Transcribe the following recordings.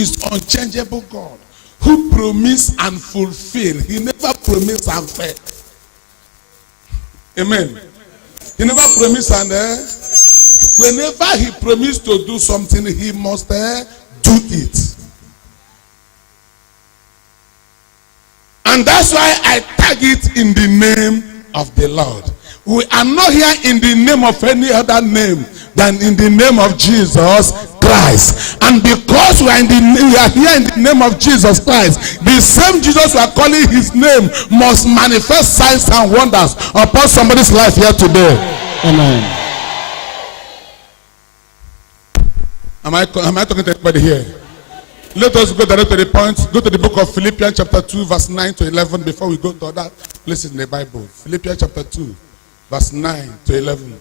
is unchangeable God, who promise and fulfill. He never promised and fail. Amen. He never promised and whenever he promised to do something, he must do it. And that's why I tag it in the name of the Lord. We are not here in the name of any other name than in the name of Jesus Christ. And because we are here in the name of Jesus Christ, the same Jesus we are calling his name must manifest signs and wonders upon somebody's life here today. Amen. Am I talking to anybody here? Let us go direct to the point. Go to the book of Philippians chapter 2 verse 9 to 11 before we go to other places in the Bible. Philippians chapter 2 verse 9 to 11.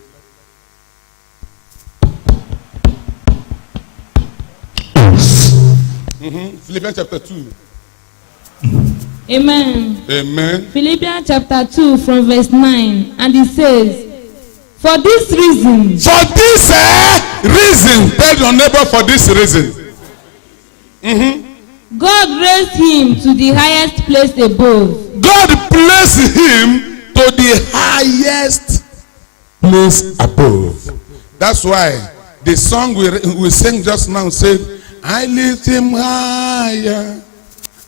Philippians chapter 2. Amen. Amen. Philippians chapter 2 from verse 9. And it says, for this reason. For this reason. Tell your neighbor, for this reason. God raised him to the highest place above. God placed him to the highest place above. That's why the song we sang just now said, I lift him higher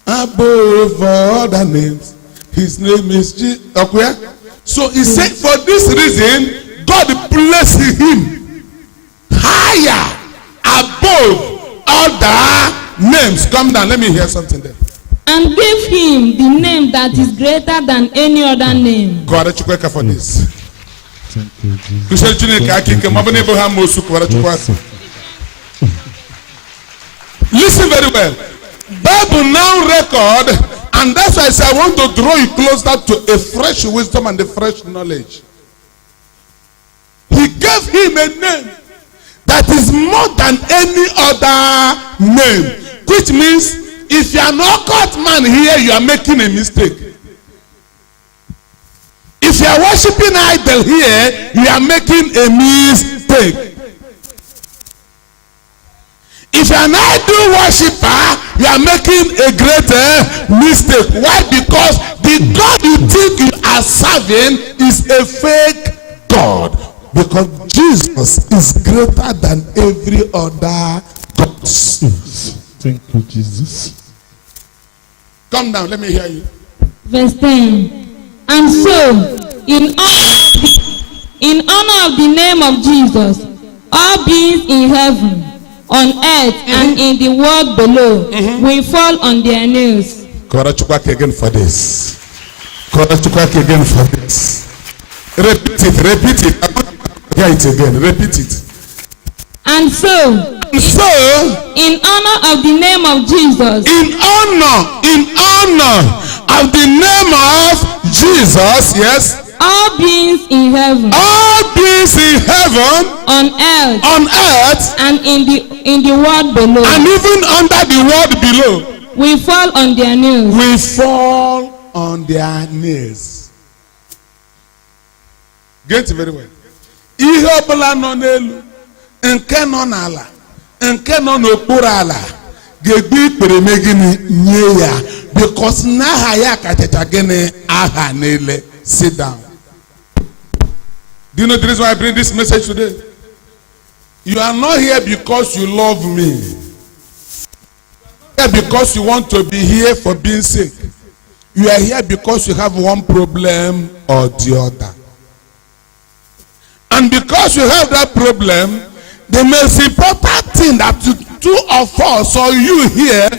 above all the names. His name is Jesus. Okay? So he said, for this reason, God placed him higher above all the names. Come down, let me hear something there. And gave him the name that is greater than any other name. God, let you quick for this. Thank you, Jesus. Listen very well. Bible now record, and that's why I say I want to draw you closer to a fresh wisdom and a fresh knowledge. He gave him a name that is more than any other name, which means if you are not caught man here, you are making a mistake. If you are worshiping idol here, you are making a mistake. If you are an idol worshiper, you are making a greater mistake. Why? Because the God you think you are serving is a fake God. Because Jesus is greater than every other God. Thank you, Jesus. Come down, let me hear you. Verse 10. And so, in honor of the name of Jesus, all beings in heaven, on earth, and in the world below, will fall on their knees. Korachukwa again for this. Korachukwa again for this. Repeat it, repeat it. Hear it again, repeat it. And so, in honor of the name of Jesus, in honor of the name of Jesus, yes, all beings in heaven, on earth, and in the world below, and even under the world below, we fall on their knees. We fall on their knees. Get it very well. Ihe ọbụla nọ n'elu, nke nọ n'ala, nke nọ n'okpuru ala, ga-egbu ikpere megini nye ya, because n'aha ya kachacha gịnị aha niile. Sit down. Do you know the reason why I bring this message today? You are not here because you love me. You are here because you want to be here for being sick. You are here because you have one problem or the other. And because you have that problem, the most important thing that two of us or you here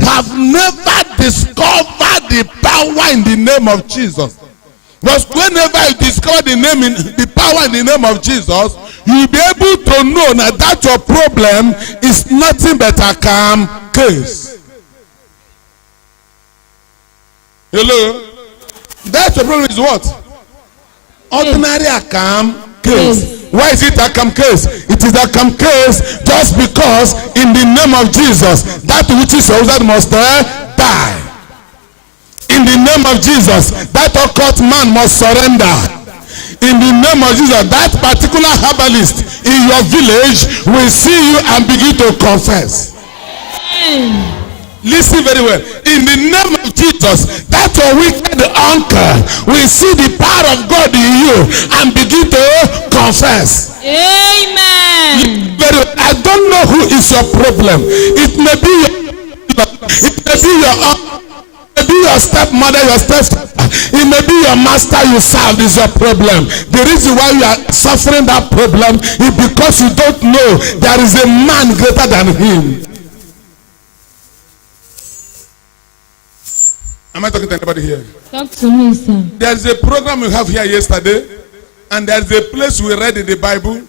have never discovered the power in the name of Jesus. Because whenever you discover the power in the name of Jesus, you'll be able to know that your problem is nothing but a calm case. Hello? That your problem is what? Ordinary a calm case. Why is it a calm case? It is a calm case just because in the name of Jesus, that which is chosen must die. In the name of Jesus, that occult man must surrender. In the name of Jesus, that particular herbalist in your village will see you and begin to confess. Amen. Listen very well. In the name of Jesus, that your wicked uncle will see the power of God in you and begin to confess. Amen. Very well. I don't know who is your problem. It may be your uncle, it may be your stepmother, your stepfather. It may be your master you serve is your problem. The reason why you are suffering that problem is because you don't know there is a man greater than him. Am I talking to anybody here? Talk to me, sir. There's a program we have here yesterday, and there's a place we read in the Bible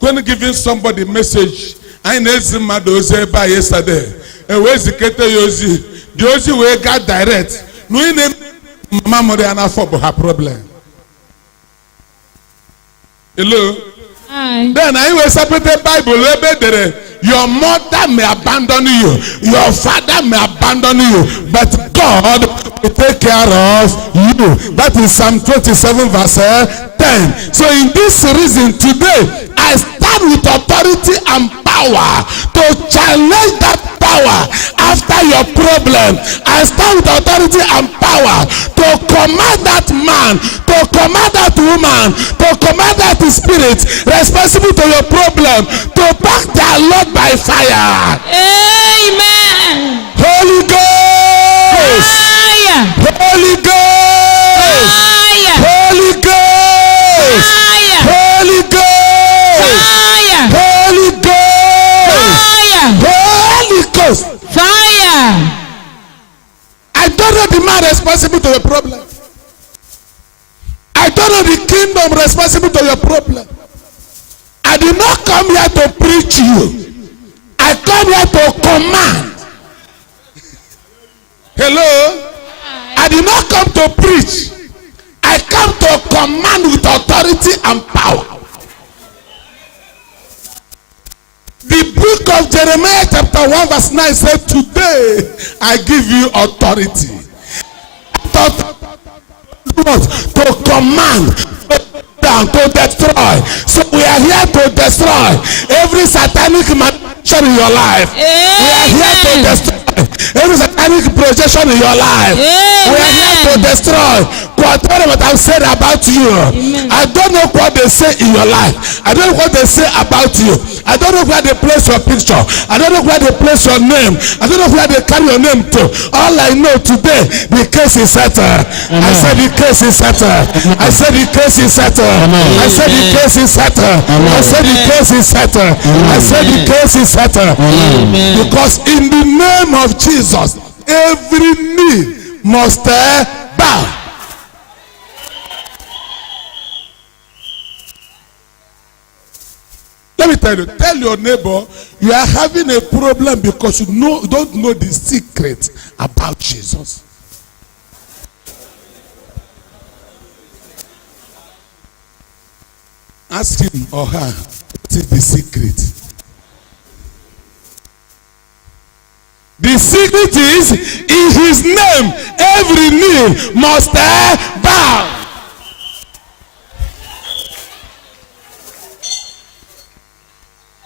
when giving somebody a message. I know somebody by yesterday. And where's the Yozi? The Yozi way got direct. No, Mama Moriana for her problem. Hello? Hi. Then I will separate the Bible. Your mother may abandon you, your father may abandon you, but God will take care of you. That is Psalm 27 verse 10. So in this reason today, I stand with authority and power to challenge that power after your problem. I stand with authority and power to command that man, to command that woman, to command that spirit responsible to your problem to back their Lord by fire. Amen. Holy Ghost. Fire. Holy Ghost. Fire. Holy Ghost. Fire. Holy Ghost. Fire. Holy Ghost. Fire. Holy Ghost. Fire. I don't know the man responsible to your problem. I don't know the kingdom responsible to your problem. I did not come here to preach you. I come here to command. Hello? I did not come to preach. I come to command with authority and power. The book of Jeremiah chapter 1 verse 9 said, today I give you authority. To command, to destroy. So we are here to destroy every satanic manipulation in your life. Amen. We are here to destroy every satanic projection in your life. Amen. We are here to destroy whatever what I've said about you. Amen. I don't know what they say in your life. I don't know what they say about you. I don't know where they place your picture. I don't know where they place your name. I don't know where they carry your name to. All I know today, the case is settled. I said the case is settled. I said the case is settled. I said the case is settled. I said the case is settled. I said the case is settled. Because in the name of Jesus, every knee must bow. Let me tell your neighbor, you are having a problem because you don't know the secret about Jesus. Ask him or her, what is the secret? The secret is, in his name, every knee must bow.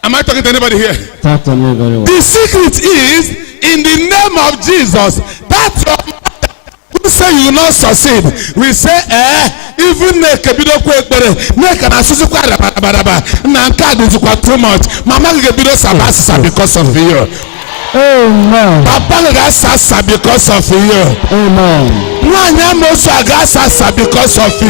Am I talking to anybody here? Talk to me very well. The secret is, in the name of Jesus, that your mother who say you will not succeed, we say, even Nekebido Kwekbere, Nekana Susukwa Rabaraba, Nankadi Zukwa too much, Mama Gebido Sabasa because of you. Amen. Papa Gasasa because of you. Amen. Mwanya Mosu Agasasa because of you.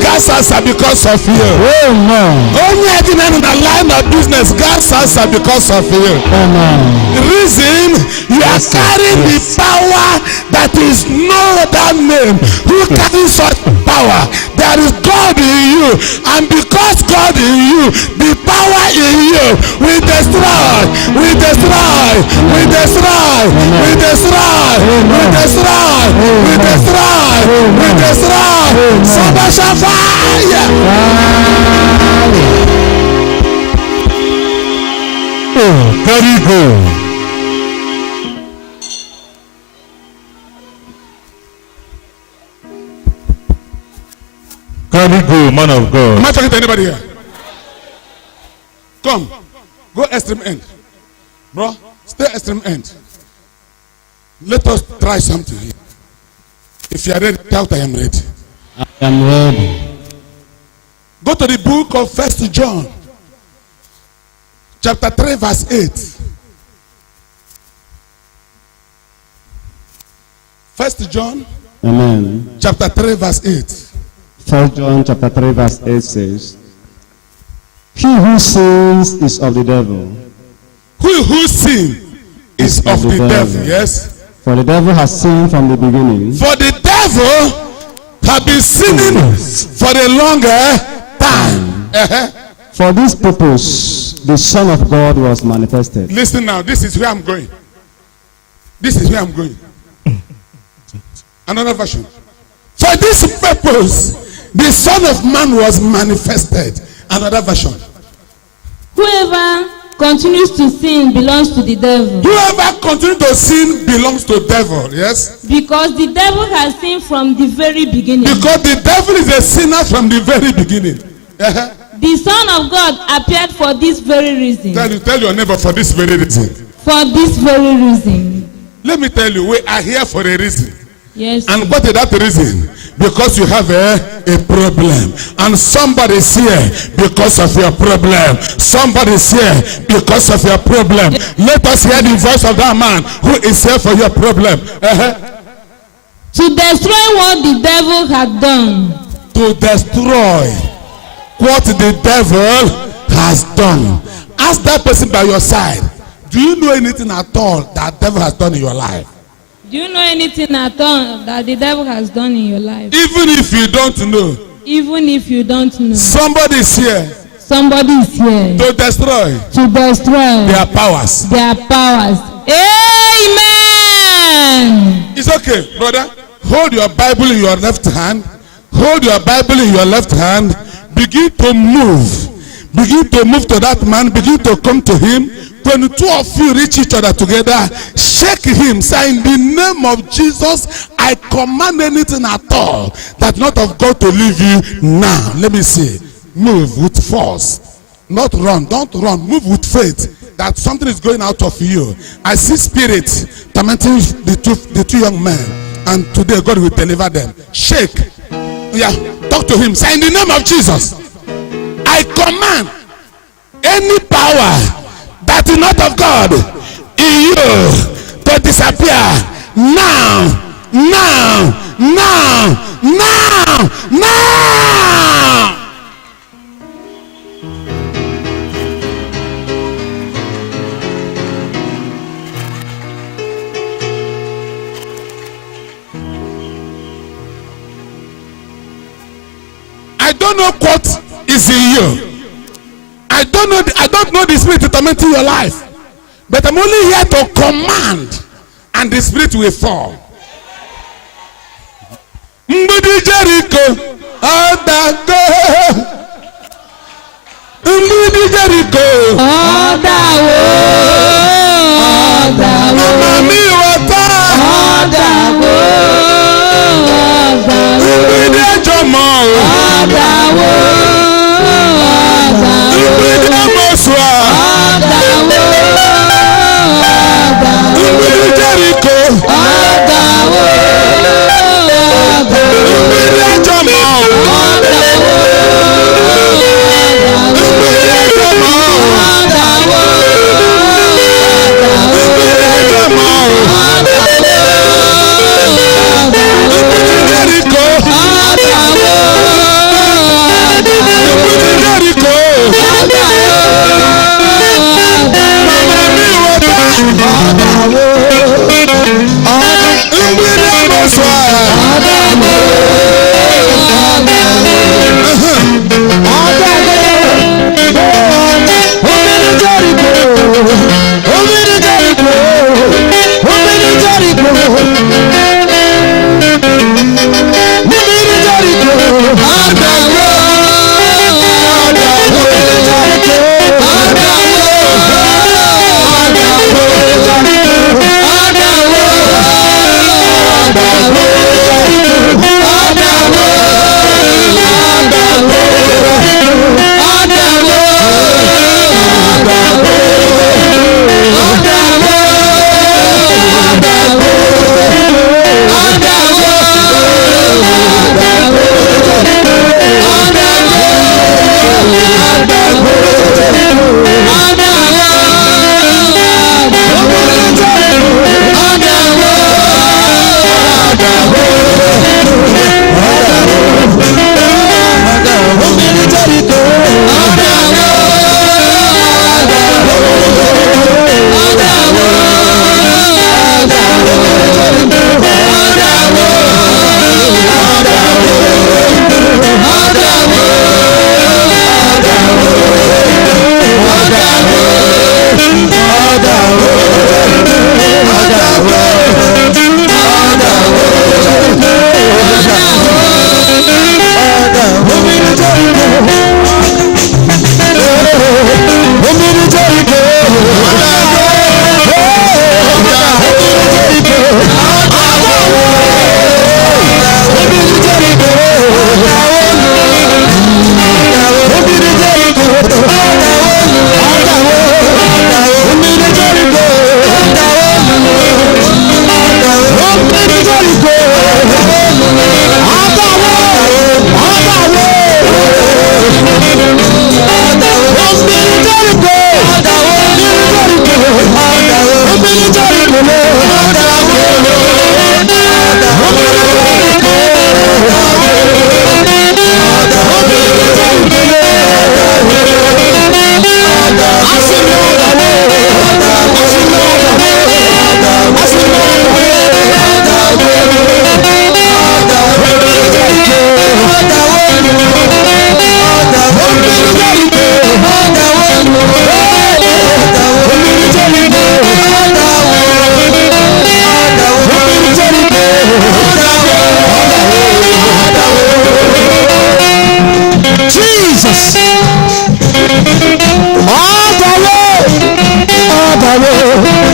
Gasasa because of you. Amen. Only again in the line of business, Gasasa because of you. Amen. The reason you are carrying the power that is no other name. Who carries such power? There is God in you, and because God in you, the power in you will destroy, will destroy, will destroy, will destroy, will destroy, will destroy, will destroy. Somebody shall fire. Oh, very good. Very good, man of God. Am I talking to anybody here? Come, go extreme end. Bro, stay extreme end. Let us try something here. If you are ready, shout, I am ready. I am ready. Go to the book of 1 John, chapter 3, verse 8. 1 John, Amen. chapter 3, verse 8. 1 John chapter 3 verse 8 says, He who sins is of the devil, Who sin is of the devil. Yes. for the devil has sinned from the beginning. For the devil have been sinning for a longer time. For this purpose, the Son of God was manifested. Listen now, this is where I'm going. This is where I'm going. Another version. For this purpose, the Son of Man was manifested. Another version. Whoever continues to sin belongs to the devil, Whoever continues to sin belongs to the devil. Yes. because the devil has sinned from the very beginning. Because the devil is a sinner from the very beginning. The Son of God appeared for this very reason. Tell your neighbor, for this very reason. For this very reason. Let me tell you, we are here for a reason. Yes. And what is that reason? Because you have a problem. And somebody is here because of your problem. Somebody is here because of your problem. Let us hear the voice of that man who is here for your problem. To destroy what the devil had done. To destroy what the devil has done. Ask that person by your side, do you know anything at all that devil has done in your life? Do you know anything at all that the devil has done in your life? Even if you don't know, Even if you don't know. somebody is here Somebody is here to destroy to destroy their powers. their powers. Amen. It's okay, brother. Hold your Bible in your left hand. Hold your Bible in your left hand. Begin to move. Begin to move to that man. Begin to come to him. When the two of you reach each other together, shake him. Say, in the name of Jesus, I command anything at all that's not of God to leave you now. Let me see. Move with force. Not run. Don't run. Move with faith that something is going out of you. I see spirits tormenting the two young men. And today God will deliver them. Shake. Yeah. Talk to him. Say, in the name of Jesus, I command any power that is not of God in you to disappear now, now, now, now, now. I don't know what is in you. I don't know the spirit tormenting your life. But I'm only here to command, and the spirit will fall. Mbudi Jericho, Odago. Mbudi Jericho, Odawo, Odawo, Mama mi wata, Odawo, Odawo, Mbudi Ejomo, Odawo, Mbudi Emosua, Odawo, Mbudi Jericho, Odawo, Mbudi Ejomo, Mbudi Ejomo.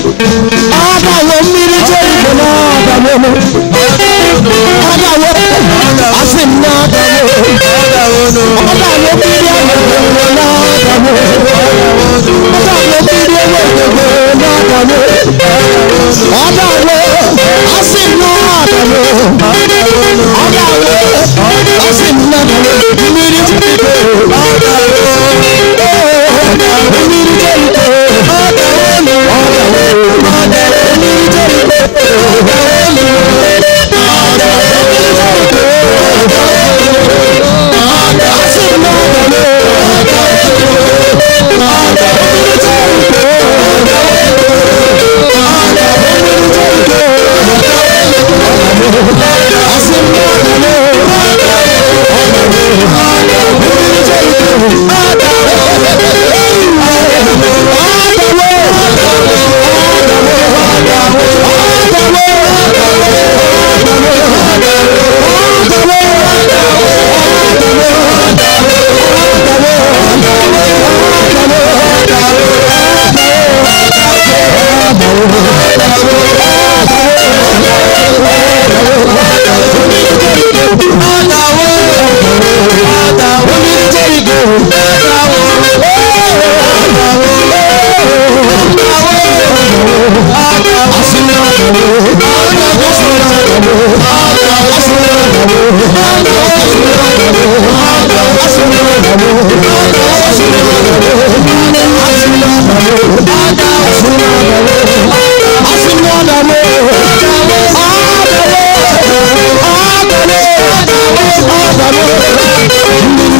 Adawo mmiri Jeriko n'adawo. Adawo asị m n'adawo. Adawo mmiri Jeriko n'adawo. Adawo mmiri Jeriko n'adawo. Adawo asị m n'adawo. Adawo asị m n'adawo. Mmiri Jeriko. Mmiri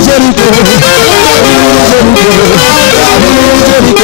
Jeriko.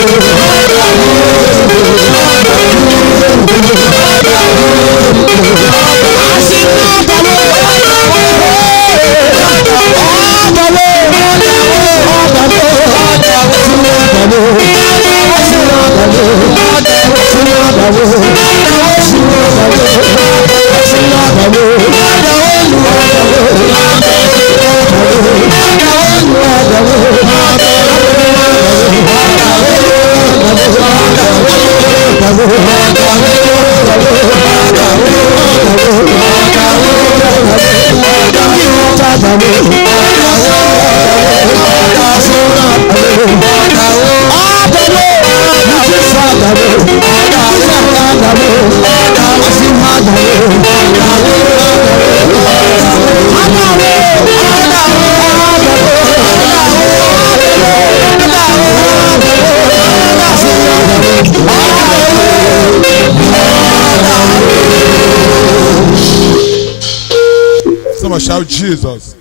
Shout Jesus.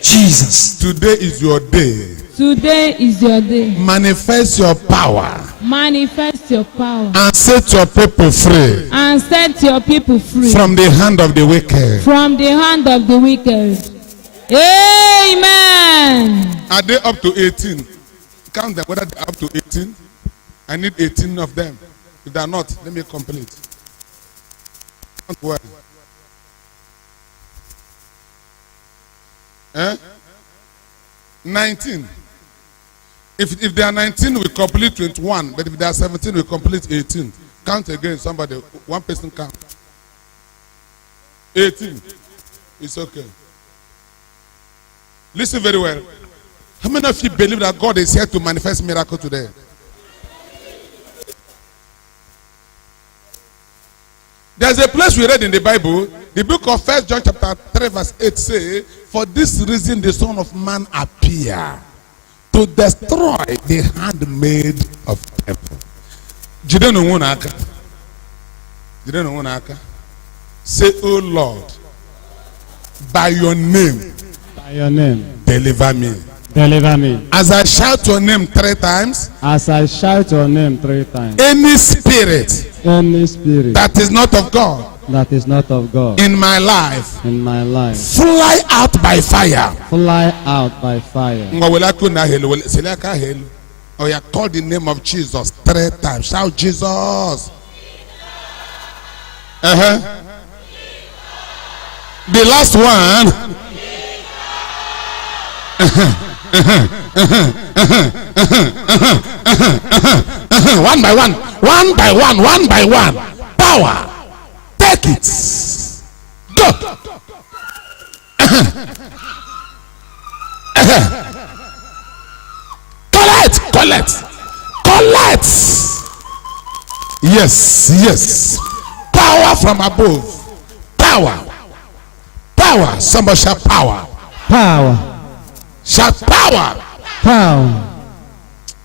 Jesus. Today is your day. Today is your day. Manifest your power. Manifest your power. And set your people free. And set your people free. From the hand of the wicked. From the hand of the wicked. Amen. Are they up to 18? Count them whether they're up to 18. I need 18 of them. If they're not, let me complete. Count well. 19. If they are 19, we complete 21. But if they are 17, we complete 18. Count again, somebody. One person count. 18. It's okay. Listen very well. How many of you believe that God is here to manifest miracle today? There's a place we read in the Bible, the book of 1 John chapter 3 verse 8 says, for this reason the Son of Man appeared to destroy the handmaid of devil. Jide no wuna aka. Jide no wuna aka. Say, oh Lord, by your name, deliver me. Deliver me. As I shout your name 3 times, As I shout your name 3 times, any spirit any spirit that is not of God that is not of God in my life, in my life, fly out by fire. fly out by fire. Oh, yeah, call the name of Jesus 3 times. Shout Jesus. The last one. One by one, one by one, one by one. Power. Take it. Go. Collect, collect, collect. Yes, yes. Power from above. Power. Power. Somebody shout power. Power. Shout power. Power.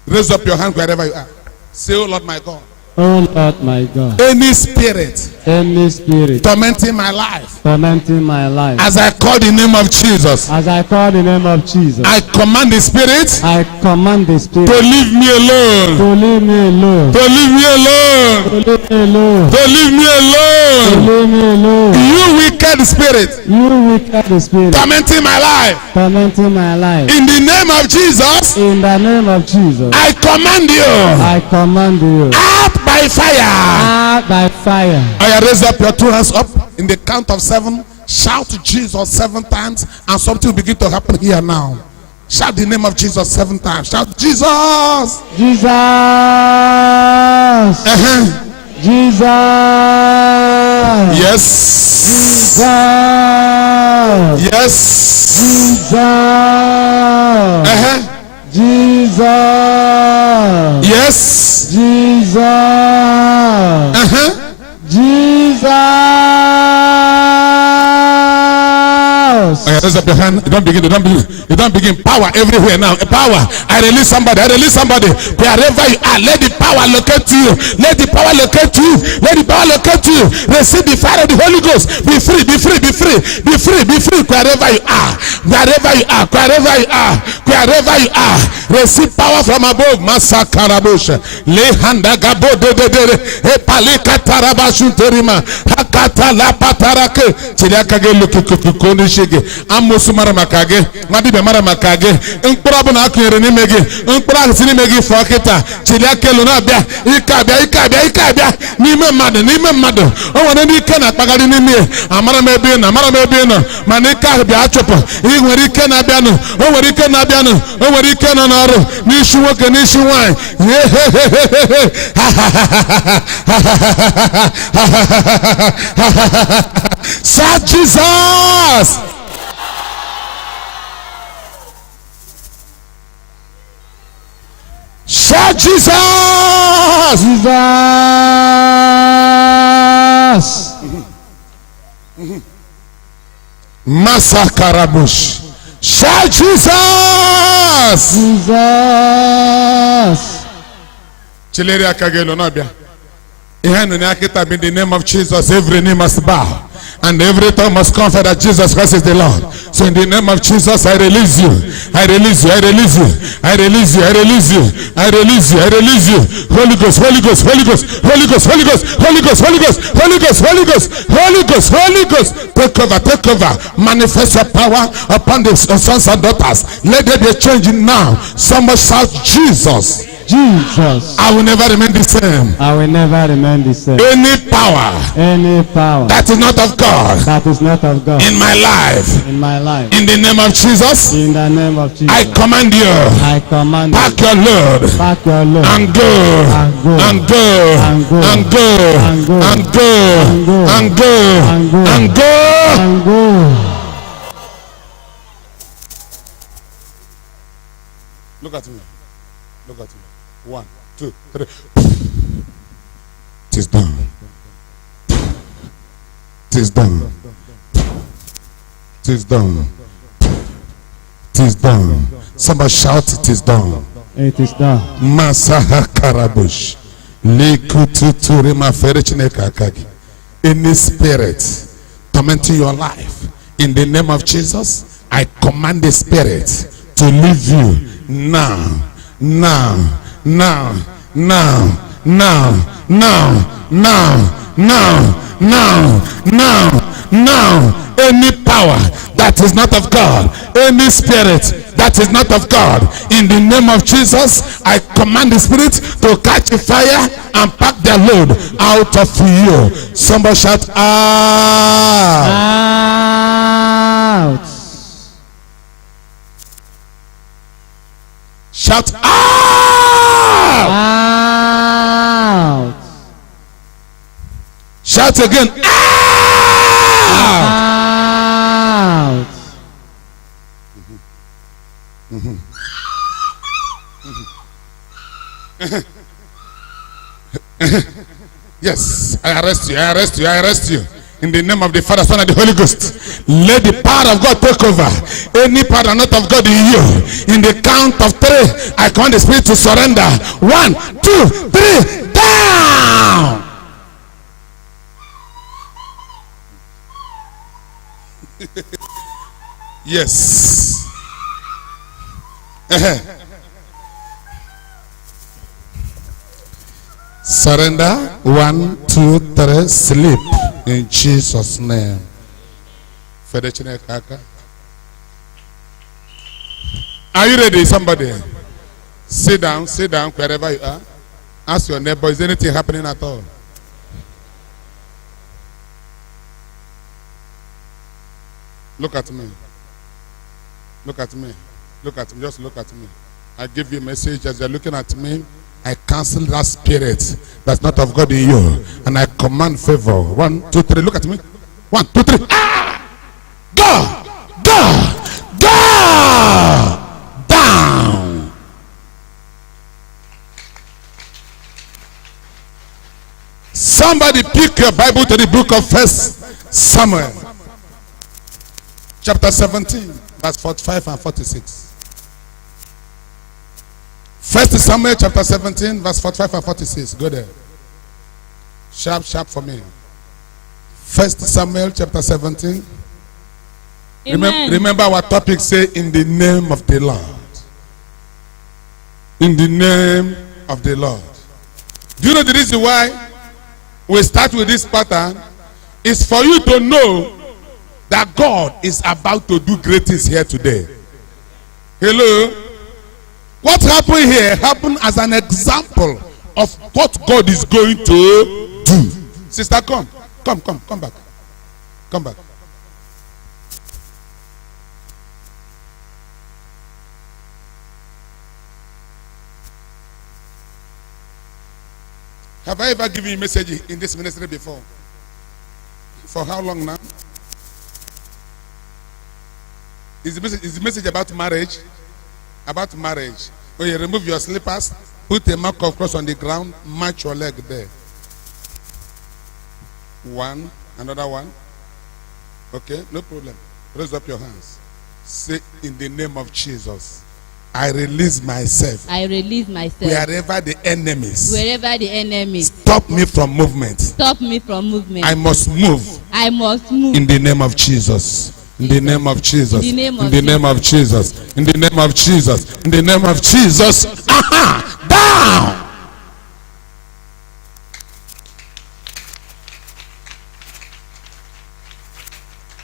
Raise up your hand wherever you are. Say, oh Lord my God. Oh Lord my God. Any spirit Any spirit tormenting my life, tormenting my life, as I call the name of Jesus, as I call the name of Jesus, I command the spirit I command the to spirit leave me alone. to leave me alone. To leave me alone. To leave me alone. To leave me To alone. leave me alone. You wicked spirit You wicked spirit tormenting my life. tormenting my life. In the name of Jesus, In the name of Jesus, I command you I command you out by fire. out by fire. I raise up your two hands up in the count of 7. Shout Jesus 7 times, and something will begin to happen here now. Shout the name of Jesus 7 times. Shout Jesus. Jesus. Uh-huh. Jesus. Yes. Jesus. Yes. Jesus. Uh-huh. Jesus. Yes. Jesus. Uh-huh. Jesus. Raise up your hand. You don't begin. You don't begin. You don't begin. Power everywhere now. Power. I release somebody. I release somebody. Wherever you are, let the power locate you. Let the power locate you. Let the power locate you. Receive the fire of the Holy Ghost. Be free. Be free. Be free. Be free. Be free. Wherever you are. Wherever you are. Wherever you are. Wherever you are. Receive power from above. Masakarabosha. Lehanda gabo de de de. Epalika tarabashunterima. Hakata la patarake. Chiriakage lukukukuni shige. Amosu mara makage. Madibe mara makage. Nkurabu na akere ni megi. Nkurabu sini megi fokita. Chiriake luna bia. Ikabia. Ikabia. Nime madu. Nime madu. Owane ni kena pagari ni miye. Amara mebina. Amara mebina. Manika bia achopo. Iweri kena bianu. Oweri kena bianu. Oweri kena naru. Nishu woke nishu wine. Shout Jesus. Shout Jesus. Jesus. Masakarabush. Shout Jesus. Jesus. Chileri akagelo nabia. In the name of Jesus, every knee must bow. And every tongue must confess that Jesus Christ is the Lord. So in the name of Jesus, I release you. I release you. I release you. I release you. I release you. I release you. I release you. Holy Ghost. Holy Ghost. Holy Ghost. Holy Ghost. Holy Ghost. Holy Ghost. Holy Ghost. Holy Ghost. Holy Ghost. Holy Ghost. Holy Ghost. Take over. Take over. Manifest your power upon the sons and daughters. Let there be a change now. Somebody shout Jesus. Jesus. I will never remain the same. I will never remain the same. Any power that is not of God that is not of God in my life, in my life, in the name of Jesus, in the name of Jesus, I command you, I command pack you, your load pack your load and go, and go, and go, and go, and go, and go, and go, and go, and go, and go, and go. and go. Look at me. Look at me. 1, 2, 3. It is done. It is done. It is done. It is done. Somebody shout, it is done. It is done. Masaha Karabush. Any spirit tormenting your life, in the name of Jesus, I command the spirit to leave you now. Now. Now, now, now, now, now, now, now, now, now, any power that is not of God, any spirit that is not of God, in the name of Jesus, I command the spirit to catch fire and pack their load out of you. Somebody shout, ah. Out. Shout out. Out. Shout again. Out. Out. Yes, I arrest you, I arrest you, I arrest you. In the name of the Father, Son, and the Holy Ghost. Let the power of God take over. Any power not of God in you. In the count of 3, I command the spirit to surrender. 1, 2, 3, down. Yes. Surrender. 1, 2, 3, sleep in Jesus' name. Are you ready, somebody? Sit down wherever you are. Ask your neighbor, is anything happening at all? Look at me. Look at me. Look at me. Just look at me. I give you a message as you're looking at me. I cancel that spirit that's not of God in you. And I command favor. 1, 2, 3. Look at me. 1, 2, 3. Ah! Go! Go! Go! Down! Somebody pick your Bible to the book of 1 Samuel. Chapter 17, verse 45 and 46. 1 Samuel chapter 17, verse 45 and 46. Go there. Sharp, sharp for me. 1 Samuel chapter 17. Remember our topic say, in the name of the Lord. In the name of the Lord. Do you know the reason why we start with this pattern? It's for you to know that God is about to do great things here today. Hello? What happened here happened as an example of what God is going to do. Sister, come back. Come back. Have I ever given you a message in this ministry before? For how long now? Is the message about marriage? About marriage. When you remove your slippers, put a mark of cross on the ground, match your leg there. 1, another one. Okay, no problem. Raise up your hands. Say, in the name of Jesus, I release myself. I release myself. Wherever the enemies. Wherever the enemies. Stop me from movement. Stop me from movement. I must move. I must move. In the name of Jesus. In the name of Jesus. In the name of Jesus. In the name of Jesus. In the name of Jesus. Aha! Down!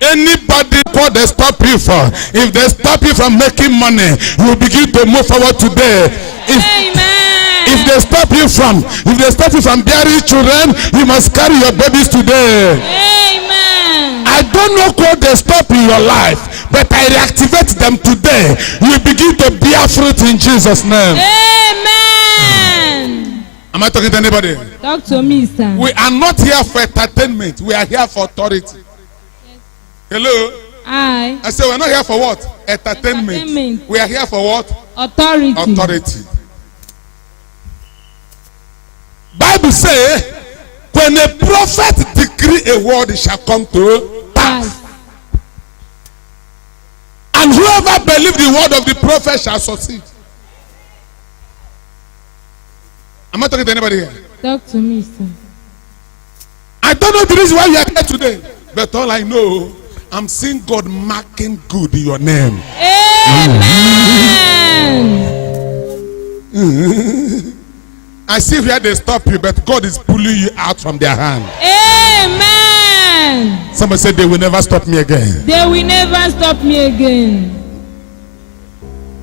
Anybody what they stop you for, if they stop you from making money, you begin to move forward today. If they stop you from bearing children, you must carry your babies today. Amen. I don't know what they stop in your life, but I reactivate them today. You begin to bear fruit in Jesus' name. Amen. Am I talking to anybody? Talk to me, sir. We are not here for entertainment. We are here for authority. Hello? I say we're not here for what? Entertainment. We are here for what? Authority. Bible say, when a prophet decree a word, it shall come to pass. And whoever believes the word of the prophet shall succeed. Am I talking to anybody here? Talk to me, sir. I don't know the reason why you are here today, but all I know, I'm seeing God marking good in your name. Amen. I see where they stop you, but God is pulling you out from their hand. Amen. Somebody said they will never stop me again. They will never stop me again.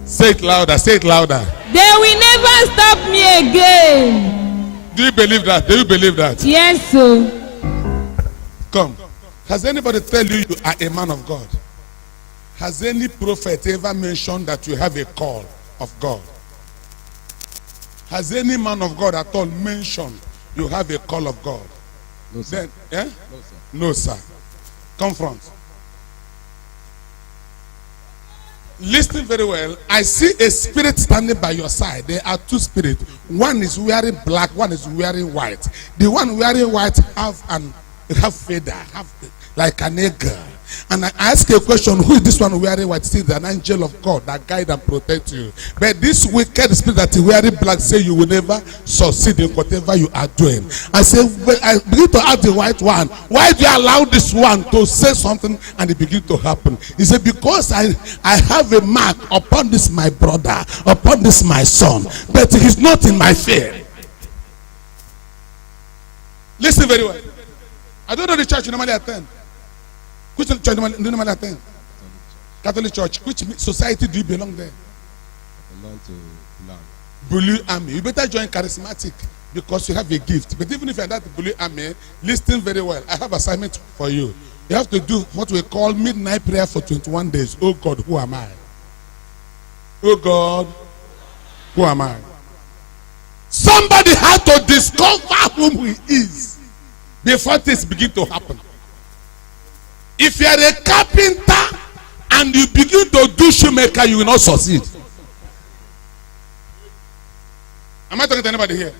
Say it louder. Say it louder. They will never stop me again. Do you believe that? Do you believe that? Yes, sir. Come. Has anybody tell you you are a man of God? Has any prophet ever mentioned that you have a call of God? Has any man of God at all mentioned you have a call of God? No, sir. Then, eh? No, sir. Come front. Listen very well. I see a spirit standing by your side. There are two spirits. One is wearing black, one is wearing white. The one wearing white have feather, have like an eagle. And I ask a question, who is this one wearing white? See, an angel of God that guide and protect you. But this wicked spirit that is wearing black say you will never succeed in whatever you are doing. I say, I begin to ask the white one, why do you allow this one to say something and it begin to happen? He said, because I have a mark upon this my brother, upon this my son, but he's not in my fear. Listen very well. I don't know the church you normally attend. Which church do you normally attend? Catholic Church. Which society do you belong there? I belong to Blue Army. You better join Charismatic because you have a gift. But even if you're not the Blue Army, listen very well. I have assignment for you. You have to do what we call midnight prayer for 21 days. Oh God, who am I? Oh God, who am I? Somebody had to discover whom he is before things begin to happen. If you are a carpenter and you begin to do shoemaker, you will not succeed. Am I talking to anybody here?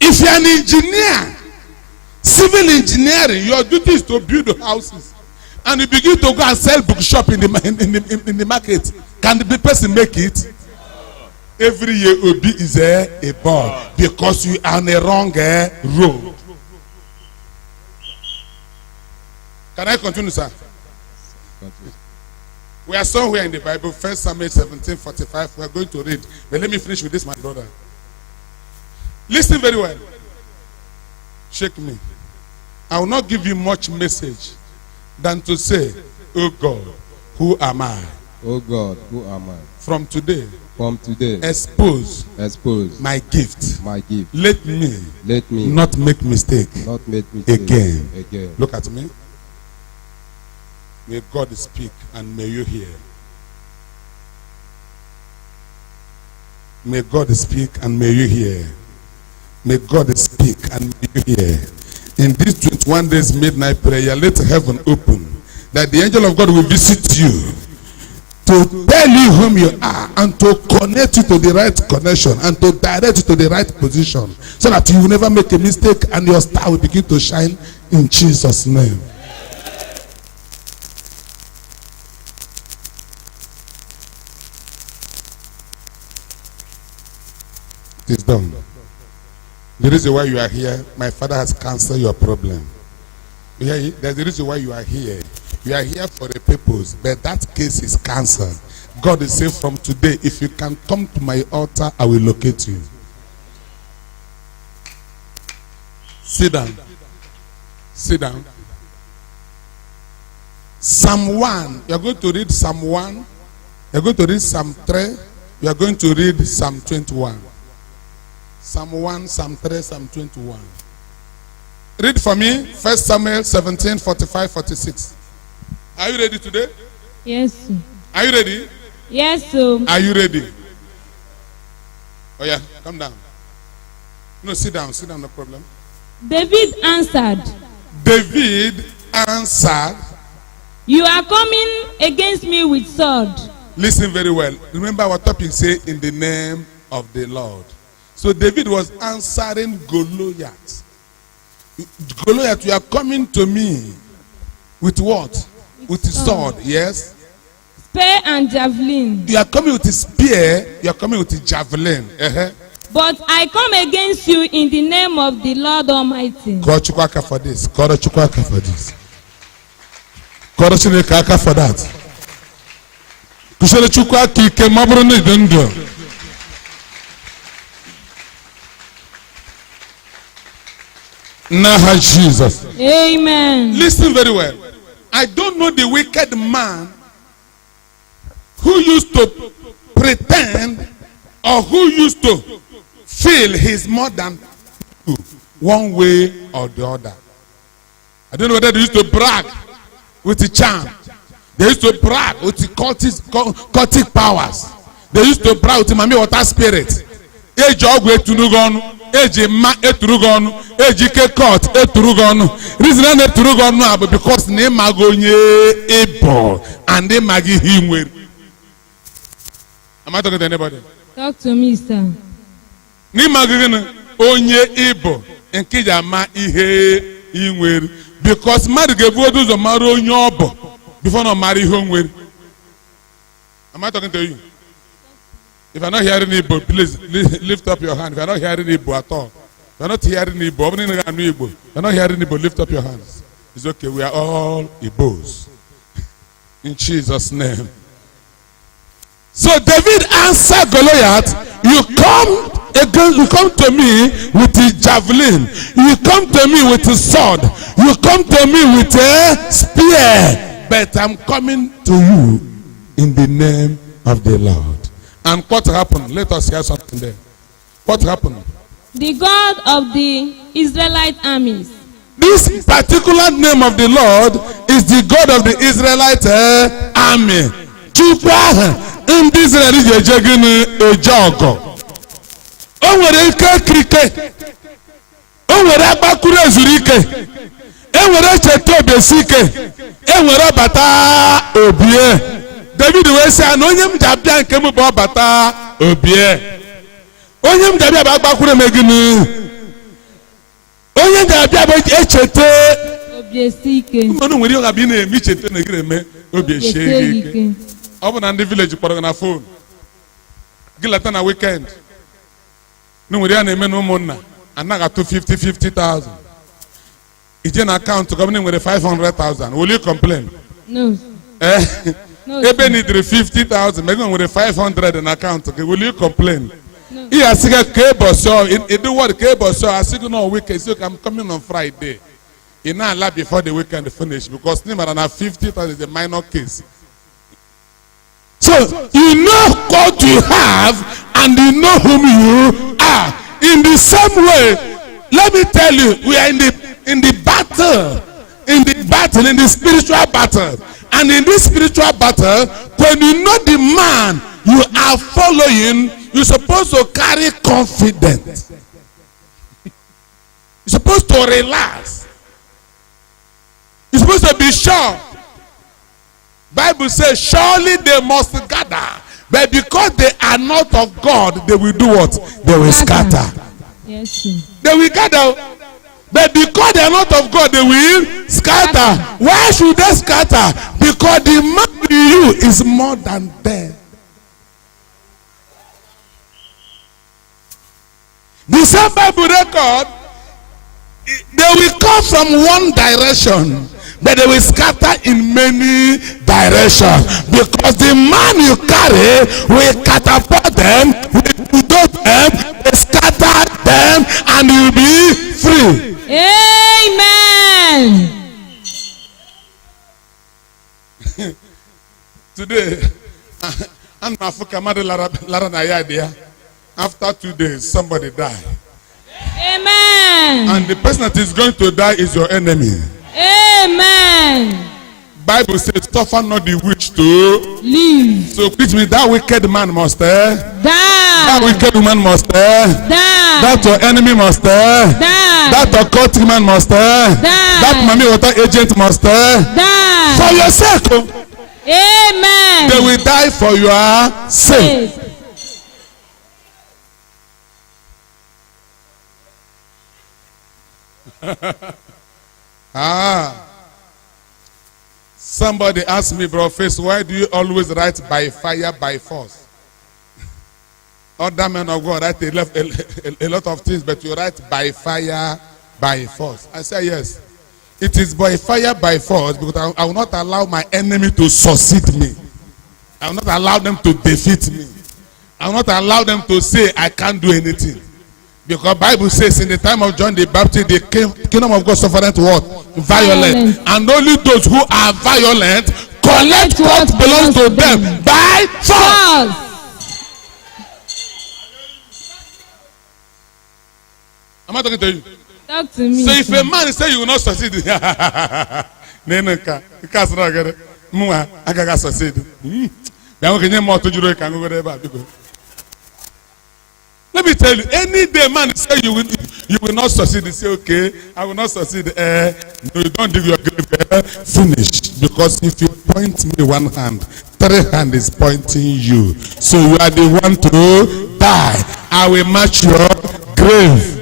If you are an engineer, civil engineering, your duty is to build houses, and you begin to go and sell bookshop in the market. Can the person make it? Every year Obi is a ball because you are on a wrong road. Can I continue, sir? We are somewhere in the Bible, 1 Samuel 17:45. We are going to read. But let me finish with this, my brother. Listen very well. Shake me. I will not give you much message than to say, oh God, who am I? Oh God, who am I? From today, expose my gift. My gift. Let me not make mistake again. Look at me. May God speak and may you hear. May God speak and may you hear. May God speak and may you hear. In these 21 days midnight prayer, let heaven open, that the angel of God will visit you to tell you whom you are and to connect you to the right connection and to direct you to the right position, so that you will never make a mistake and your star will begin to shine in Jesus' name. It is done. The reason why you are here, my Father has cancelled your problem. Yeah, there's the reason why you are here. You are here for a purpose, but that case is cancelled. God is saying from today, if you can come to my altar, I will locate you. Sit down. Sit down. Psalm 1. You are going to read Psalm 1. You are going to read Psalm 3. You are going to read Psalm 21. Psalm 1, Psalm 3, Psalm 21. Read for me 1 Samuel 17:45-46. Are you ready today? Yes, sir. Are you ready? Yes, sir. Are you ready? Oh yeah, come down. No, sit down, no problem. David answered, "You are coming against me with sword." Listen very well. Remember our topic say in the name of the Lord. So David was answering Goliath. Goliath, you are coming to me with what? With a sword, yes? Spear and javelin. You are coming with a spear, you are coming with a javelin. But I come against you in the name of the Lord Almighty. Call Chukwaka for this. Call Chukwaka for this. Call Chukwaka for that. Kushele Chukwaka ke mabro ne dendo. Now Jesus. Amen. Listen very well. I don't know the wicked man who used to pretend or who used to feel he's more than you, one way or the other. I don't know whether they used to brag with the charm. They used to brag with the cultic powers. They used to pray with Mami water spirit. Eji ọgwụ eturugo ọnụ, eji mma eturugo ọnụ, eji ike cut eturugo ọnụ. Reason na eturugo ọnụ a bụ because na ịmago onye ebo and ịmago ihe nwere. Am I talking to anybody? Talk to me, sir. N'ịmago gịnị onye ebo nke ji ama ihe ị nwere. Because mmadụ ga-ebu ụzọ mara onye ọ bụ before na mara ihe o nwere. Am I talking to you? If you're not hearing Igbo, please lift up your hand. If you're not hearing Igbo at all, if you're not hearing Igbo, you're not hearing Igbo, lift up your hands. It's okay. We are all Igbos. In Jesus' name. So David answered Goliath, you come to me with a javelin. You come to me with a sword. You come to me with a spear. But I'm coming to you in the name of the Lord. And what happened? Let us hear something there. What happened? The God of the Israelite armies. This particular name of the Lord is the God of the Israelite army. In this Israel, o nwere ike krike, o nwere agbakuru ezuru ike, e nwere cheta obesi ike, e nwere bata obie. David wee sị na onye m ji abịa nke m bụ ọbata obie. Onye m ji abịa bụ agbakuru emegini. Onye m ji abịa bụ echeta obiesi ike. Mmanụ nwere ihe ọbịa na-eme icheta na gị eme obiesi ike. Ọ bụ na ndị village kpọrọ gị na phone. Gị leta na weekend. Na nwere ya na-eme na ụmụnna anaghị atụ 50,000. Ije na akaụntụ gọọmenti nwere 500,000. Will you complain? No. No, ebe needed 50,000, maybe with 500 in account. Okay, will you complain? No. He has a cable, so it do what cable, so I say no weekend. So I'm coming on Friday. In our lab before the weekend finish because never than 50,000 is a minor case. So you know what you have and you know whom you are. In the same way, let me tell you, we are in the battle, in the spiritual battle. And in this spiritual battle, when you know the man you are following, you're supposed to carry confidence. You're supposed to relax. You're supposed to be sure. Bible says, surely they must gather. But because they are not of God, they will do what? They will scatter. Yes, sir. They will gather. But because they are not of God, they will scatter. Why should they scatter? Because the man in you is more than them. The same Bible record, they will come from one direction, but they will scatter in many directions. Because the man you carry will catapult them, will bulldoze them, will scatter them, and you'll be free. Amen. Today, I'm after 2 days, somebody died. Amen. And the person that is going to die is your enemy. Amen. Bible says, suffer not the witch to live. So which means that wicked man must die. That Die. wicked woman must die. Die. That your enemy must die. Die. That occult man must die. Die. That mommy water agent must die. Die. For your sake, oh, Amen. they will die for your sake. Yes. Somebody asked me, bro, face, why do you always write by fire, by force? Other men of God write a lot of things, but you write by fire, by force. I say yes. It is by fire, by force, because I will not allow my enemy to succeed me. I will not allow them to defeat me. I will not allow them to say I can't do anything. Because Bible says in the time of John the Baptist, the kingdom of God suffered what? Violent. And only those who are violent collect what belongs to them by force. Am I talking to you? Talk to me. So if a man say you will not succeed, Let me tell you, any day man say you will not succeed, you say, okay, I will not succeed. No, you don't dig your grave. Finish. Because if you point me one hand, 3 hands is pointing you. So you are the one to die. I will match your grave.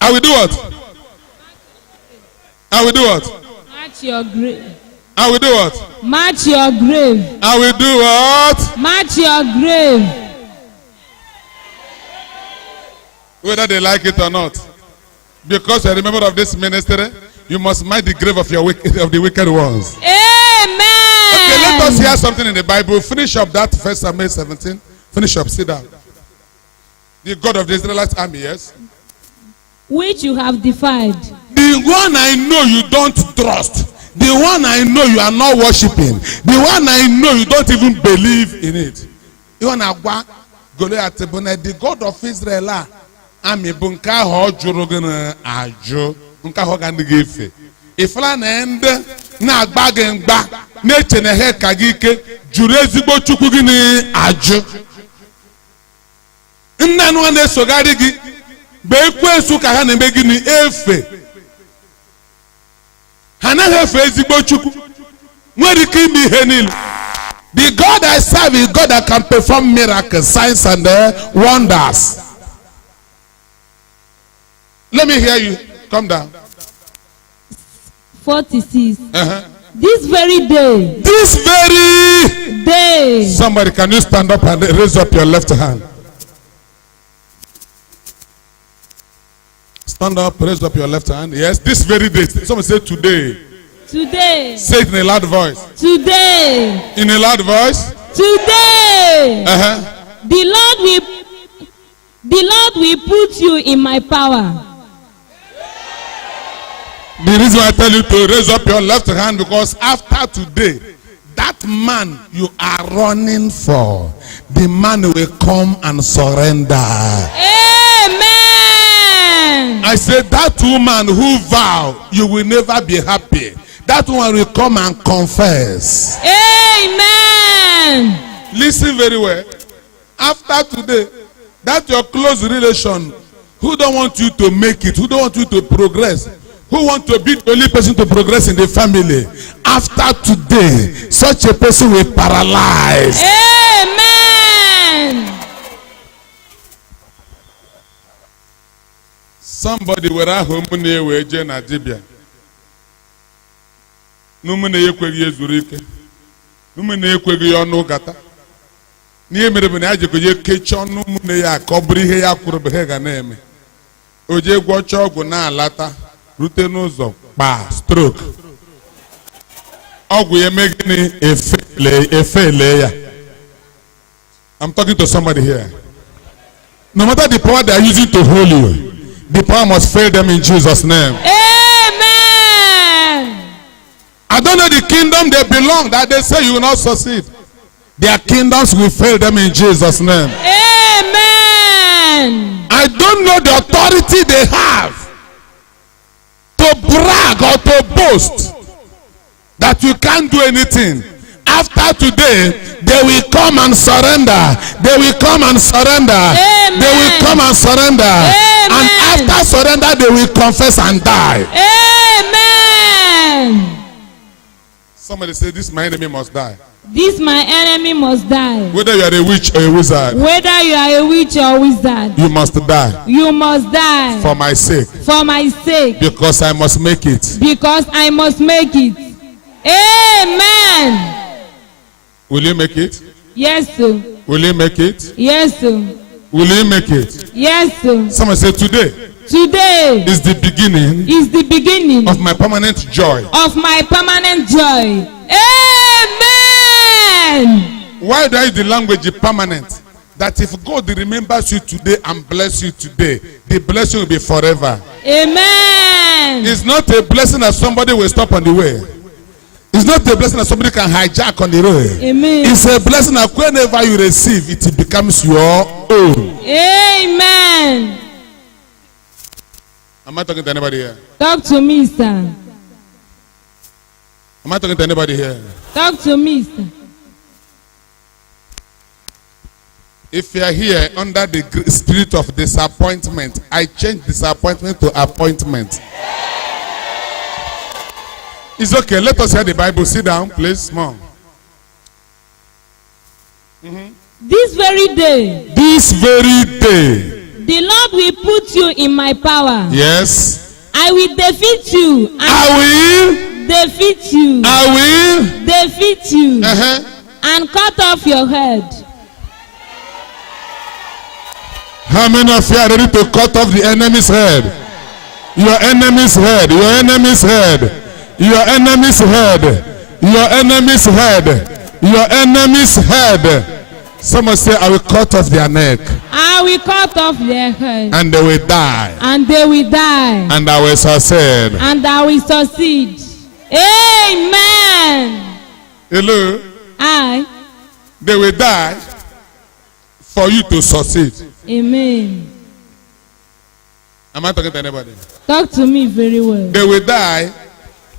I will do what? I will do what? Match your grave. I will do what? Match your grave. I will do what? Match your grave. Whether they like it or not. Because you're a member of this ministry, you must mind the grave of the wicked ones. Amen. Okay, let us hear something in the Bible. Finish up that 1 Samuel 17. Finish up, sit down. The God of the Israelite army, yes? Which you have defied. The one I know you don't trust. The one I know you are not worshiping. The one I know you don't even believe in it. The God of Israel, army bunka ho juru gana ajo. Bunka ho gana gefe. Ifla na ende na agba gengba. Neche na he kagike. Juru ezigbo chukwu gini ajo. Nna nwa na esogari gi. Bekwesu ka ha na-eme gịnị efe ha naghị efe ezigbo chukwu nwere ike ime ihe niile. The God I serve is God that can perform miracles, signs and wonders. Let me hear you. Come down. 46. This very day. This very day. Somebody, can you stand up and raise up your left hand? Stand up, raise up your left hand. Yes, this very day. Someone say today. Today. Say it in a loud voice. Today. In a loud voice. Today. The Lord will put you in my power. The reason I tell you to raise up your left hand, because after today, that man you are running for, the man will come and surrender. I said that woman who vowed you will never be happy, that one will come and confess. Amen. Listen very well. After today, that your close relation who don't want you to make it, who don't want you to progress, who want to be the only person to progress in the family, after today, such a person will paralyze. Amen. Somebody were at home we Jena Dibia. Numene Yekwegi Zurike. Numene Yekwegi no gata. Near Medenaji could you catch on Numune Cobri ya Kurbehega name. Oje Guacho Guna Lata, Rutenozo, Ba, stroke. Oh, we are making a failure. I'm talking to somebody here. No matter the power they are using to hold you, the power must fail them in Jesus' name. Amen. I don't know the kingdom they belong that they say you will not succeed. Their kingdoms will fail them in Jesus' name. Amen. I don't know the authority they have to brag or to boast that you can't do anything. After today, they will come and surrender. They will come and surrender. Amen. They will come and surrender. Amen. And after surrender, they will confess and die. Amen. Somebody say, this my enemy must die. This my enemy must die. Whether you are a witch or a wizard, Whether you are a witch or wizard, you must die. you must die. For my sake. For my sake. Because I must make it. Because I must make it. Amen. Will you make it? Yes, sir. Will you make it? Yes, sir. Will you make it? Yes, sir. Someone say, today Today is the beginning is the beginning of my permanent joy. of my permanent joy. Amen. Why do I use the language permanent? That if God remembers you today and bless you today, the blessing will be forever. Amen. It's not a blessing that somebody will stop on the way. It's not a blessing that somebody can hijack on the road. Amen. It's a blessing that whenever you receive, it becomes your own. Amen. Am I talking to anybody here? Talk to me, sir. Am I talking to anybody here? Talk to me, sir. If you are here under the spirit of disappointment, I change disappointment to appointment. It's okay. Let us hear the Bible. Sit down, please. Mom. This very day, This very day. the Lord will put you in my power. Yes. I will defeat you. And I will. defeat you. I will. Defeat you. Uh-huh. And cut off your head. How many of you are ready to cut off the enemy's head? Your enemy's head. Your enemy's head. Your enemy's head. Your enemy's head. Your enemy's head. Someone say, I will cut off their neck. I will cut off their head. And they will die. And they will die. And I will succeed. And I will succeed. Amen. Hello? They will die for you to succeed. Amen. Am I talking to anybody? Talk to me very well. They will die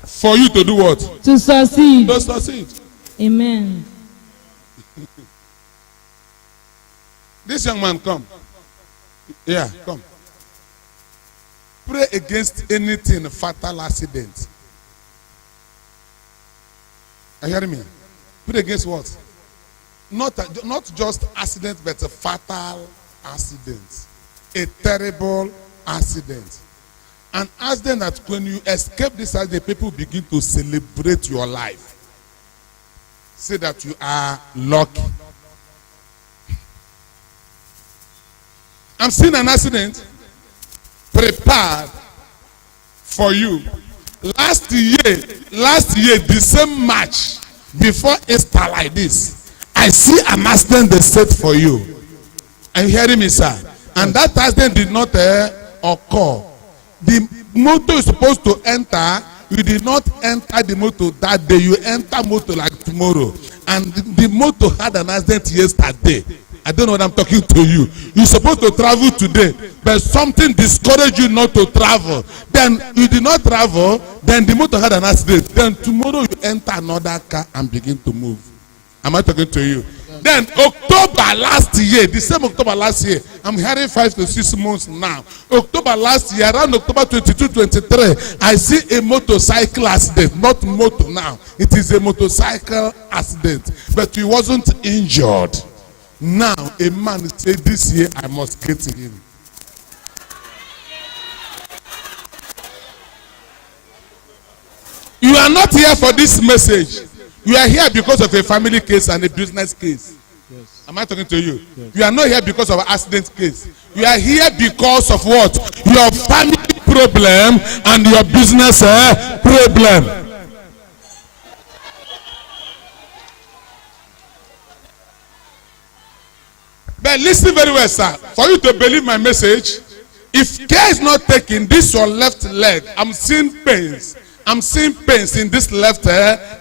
for you to do what? To succeed. To succeed. Amen. This young man, come. Yeah, come. Pray against anything fatal accident. Are you hearing me? Pray against what? Not just accident, but a fatal accident. A terrible accident. An accident that when you escape this accident, people begin to celebrate your life. Say that you are lucky. I'm seeing an accident prepared for you. Last year, the same March, before Easter like this, I see an accident they set for you. Are you hearing me, sir? And that accident did not occur. The motor is supposed to enter. You did not enter the motor that day. You enter motor like tomorrow. And the motor had an accident yesterday. I don't know what I'm talking to you. You're supposed to travel today, but something discouraged you not to travel. Then you did not travel, then the motor had an accident. Then tomorrow you enter another car and begin to move. Am I talking to you? Then October last year, the same October last year, I'm hearing 5 to 6 months now. October last year, around October 22, 23, I see a motorcycle accident. Not motor now. It is a motorcycle accident. But he wasn't injured. Now, a man said this year, I must get him. You are not here for this message. You are here because of a family case and a business case. Yes. Am I talking to you? Yes. You are not here because of an accident case. You are here because of what? Your family problem and your business problem. But listen very well, sir. For you to believe my message, if care is not taken, this your left leg, I'm seeing pains. I'm seeing pains in this left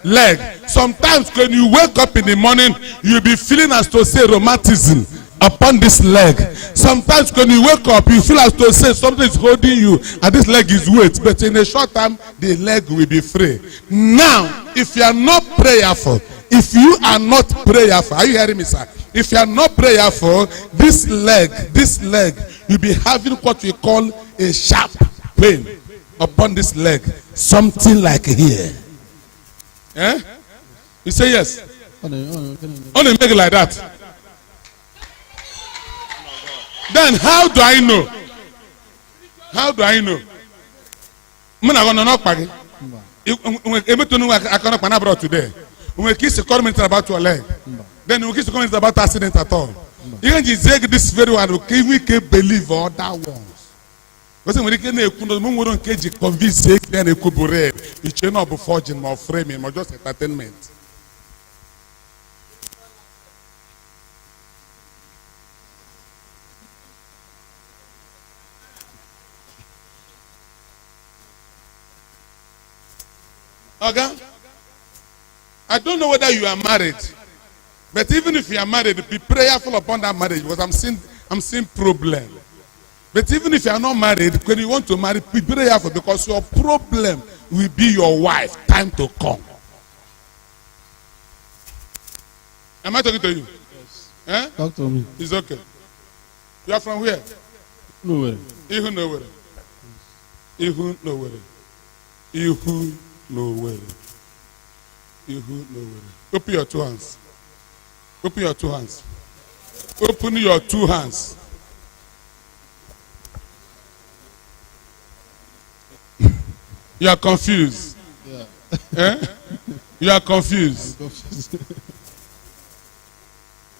leg. Sometimes when you wake up in the morning, you'll be feeling as to say rheumatism upon this leg. Sometimes when you wake up, you feel as to say something is holding you and this leg is weight. But in a short time, the leg will be free. Now, if you are not prayerful, are you hearing me, sir? If you are not prayerful, this leg, you'll be having what we call a sharp pain upon this leg. Something like here. Eh? You say yes. Only make it like that. Then how do I know? How do I know? I'm not going to knock back. I cannot abroad today. When we kiss the comment about your leg, then we kiss the comment about accident at all. Even this very one, we can't believe all that ones. Because when you can't convince you, then you could be read. You should not be forging or framing or just entertainment. Okay? I don't know whether you are married, but even if you are married, be prayerful upon that marriage because I'm seeing problem. But even if you are not married, when you want to marry, be prayerful because your problem will be your wife. Time to come. Am I talking to you? Yes. Eh? Talk to me. It's okay. You are from where? Nowhere. Ihu nowhere. Ihu nowhere. Ihu nowhere. Ihu nowhere. Open your two hands. Open your two hands. Open your two hands. You are confused. Yeah. Eh? You are confused.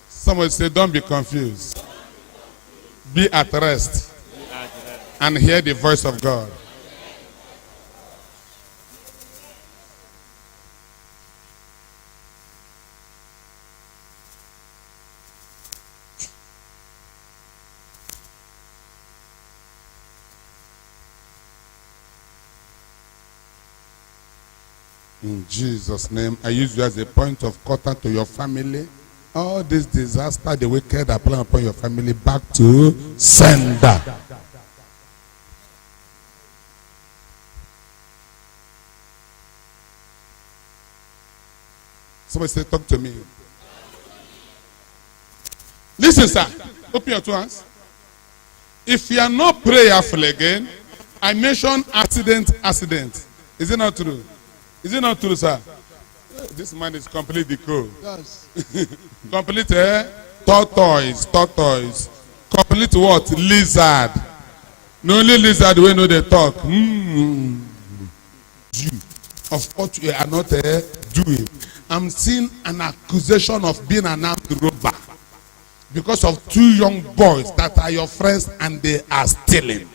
Someone say, don't be confused. Be at rest. And hear the voice of God. In Jesus' name, I use you as a point of contact to your family. All this disaster, the wicked are planning upon your family, back to sender. Somebody say, talk to me. Listen, sir. Open your two hands. If you are not prayerful again, I mentioned accident. Is it not true? Is it not true, sir? This man is completely cool. Yes. Complete tortoise. Complete what? Lizard. No only lizard we know they talk. You of what you are not doing. I'm seeing an accusation of being an armed robber because of two young boys that are your friends and they are stealing.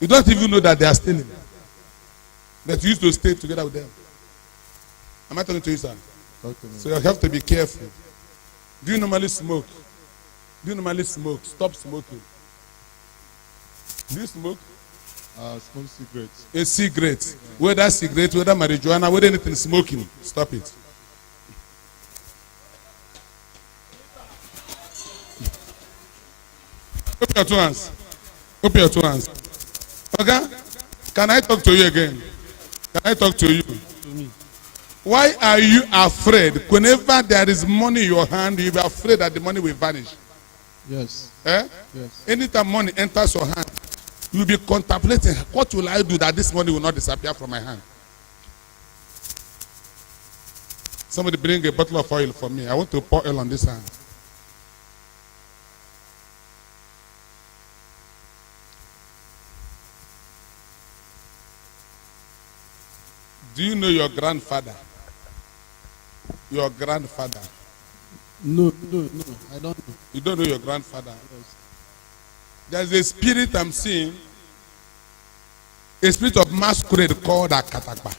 You don't even know that they are stealing. That you used to stay together with them. Am I talking to you, sir? Talk to me. So you have to be careful. Do you normally smoke? Stop smoking. Do you smoke? Smoke cigarettes. A cigarette. Whether cigarette, whether marijuana, whether anything smoking. Stop it. Open your two hands. Open your two hands. Okay? Can I talk to you again? Can I talk to you? To me. Why are you afraid? Whenever there is money in your hand, you are afraid that the money will vanish. Yes. Eh? Yes. Anytime money enters your hand, you'll be contemplating, what will I do that this money will not disappear from my hand? Somebody bring a bottle of oil for me. I want to pour oil on this hand. Do you know your grandfather? Your grandfather. No, I don't know. You don't know your grandfather. There's a spirit I'm seeing. A spirit of masquerade called Akatakpa.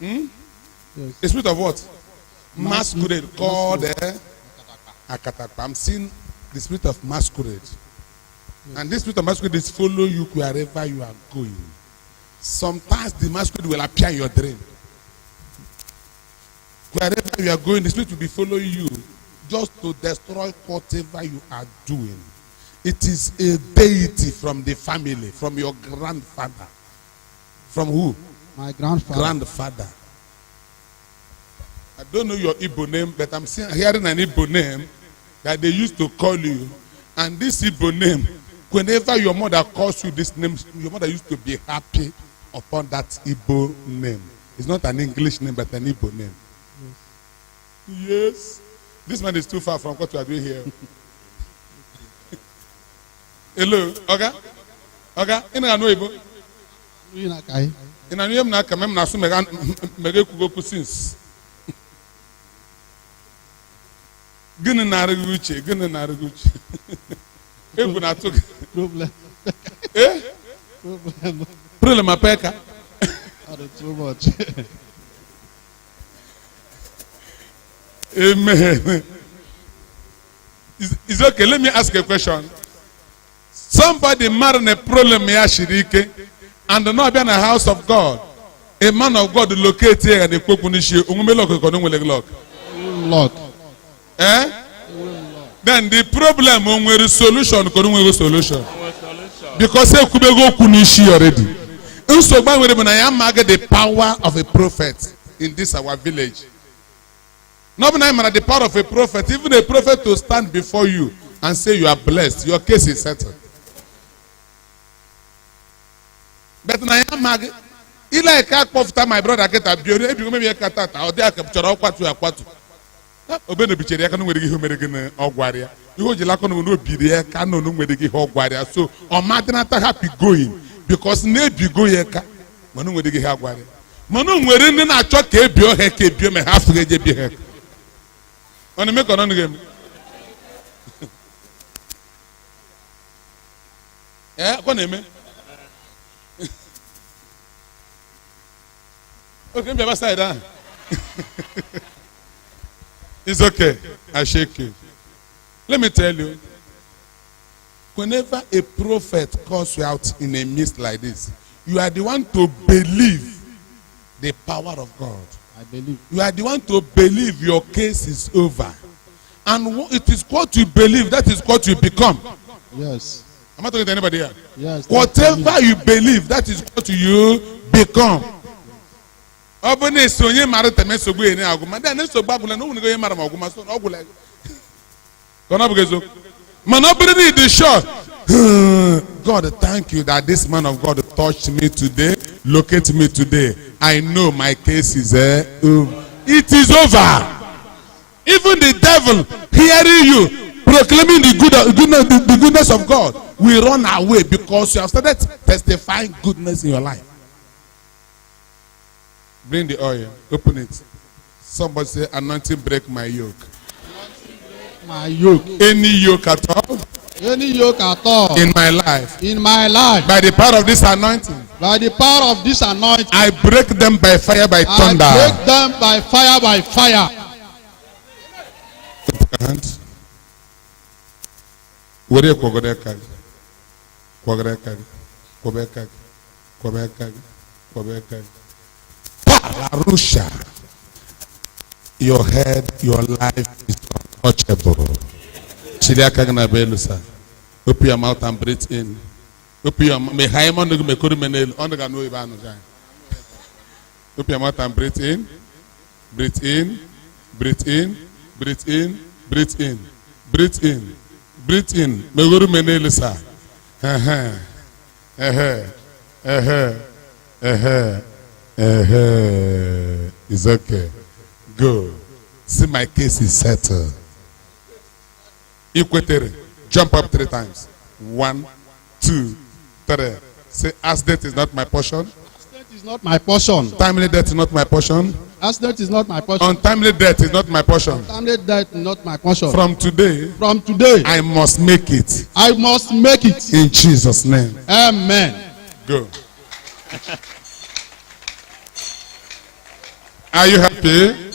Yes. A spirit of what? Masquerade called Akatakpa. I'm seeing the spirit of masquerade. And this spirit of masquerade is following you wherever you are going. Sometimes the masquerade will appear in your dream. Wherever you are going, the spirit will be following you just to destroy whatever you are doing. It is a deity from the family, from your grandfather. From who? My grandfather. Grandfather. I don't know your Igbo name, but I'm hearing an Igbo name that they used to call you. And this Igbo name, whenever your mother calls you this name, your mother used to be happy upon that Igbo name. It's not an English name, but an Igbo name. Yes. This man is too far from what we are doing here. Hello, Oga? Oga, ị na-anụ Igbo? Ị na-akaghị. Ị na-anụ ihe m na-aka m na-asụ mega ekwugo since. Gịnị na-arịghị uche? Gịnị na-arịghị uche? Egwu na-atụ gị. Problem. Eh? Problem. Problem apeka. Too much. Amen. It's okay. Let me ask a question. Somebody married a problem shirike, and not be in the house of God. A man of God located here and the lock. Lock. Eh? Then the problem when we solution, we solution. Because ekubego kunishi already. So when I am the power of a prophet in this our village. Not when I am the power of a prophet, even a prophet to stand before you and say you are blessed, your case is settled. But I am Ila can't profit my brother get a beauty, if you maybe a cat or they are captured or what to a quarter. Obey the picture, I can give you American or warrior. You would like on no be there, can no way to give her warrior. So, or Martinata happy going because maybe go yeka. Manu would give her warrior. Manu, we're in a choke, your heck, you may have to get your heck. On the make on game. Yeah, one name. Okay, never say that. It's okay. I shake you. Let me tell you. Whenever a prophet calls you out in a midst like this, you are the one to believe the power of God. I believe. You are the one to believe your case is over. And it is what you believe, that is what you become. Yes. I'm not talking to anybody here. Yes. Whatever you believe, that is what you become. Obone sonye mara teme sogbu eni aguma da ne sogbu agula no wuni go ye mara ma aguma so ogula gonna bugezo man obere the short. God, thank you that this man of God touched me today, locate me today. I know my case is over. It is over. Even the devil hearing you proclaiming the goodness of God will run away because you have started testifying goodness in your life. Bring the oil. Open it. Somebody say, anointing break my yoke. My yoke. Any yoke at all Any yoke at all. in my life. In my life. By the power of this anointing. By the power of this anointing. I break them by fire, by thunder. I break them by fire, by fire. Hands. Where you go there, Kag? Quagreka, Quebec, Quebec, Quebec. Pararusha. Your head, your life is untouchable. Chiliakagna Belusa. Open your mouth and breathe in. Open your mouth. May Haimon me Kurimenel on the Gano Ivan. Open your mouth and breathe in. Breathe in. Breathe in. Breathe in. Breathe in. Breathe in. Breathe in. Meguru Menelusa. It's okay. Go. See, my case is settled. Equator. Jump up 3 times. 1, 2, 3. Say, accident is not my portion. Accident is not my portion. Timely death is not my portion. Accident is not my portion. Untimely death is not my portion. Untimely death is not my portion. From today, I must make it. I must make it. In Jesus' name. Amen. Go. Are you happy?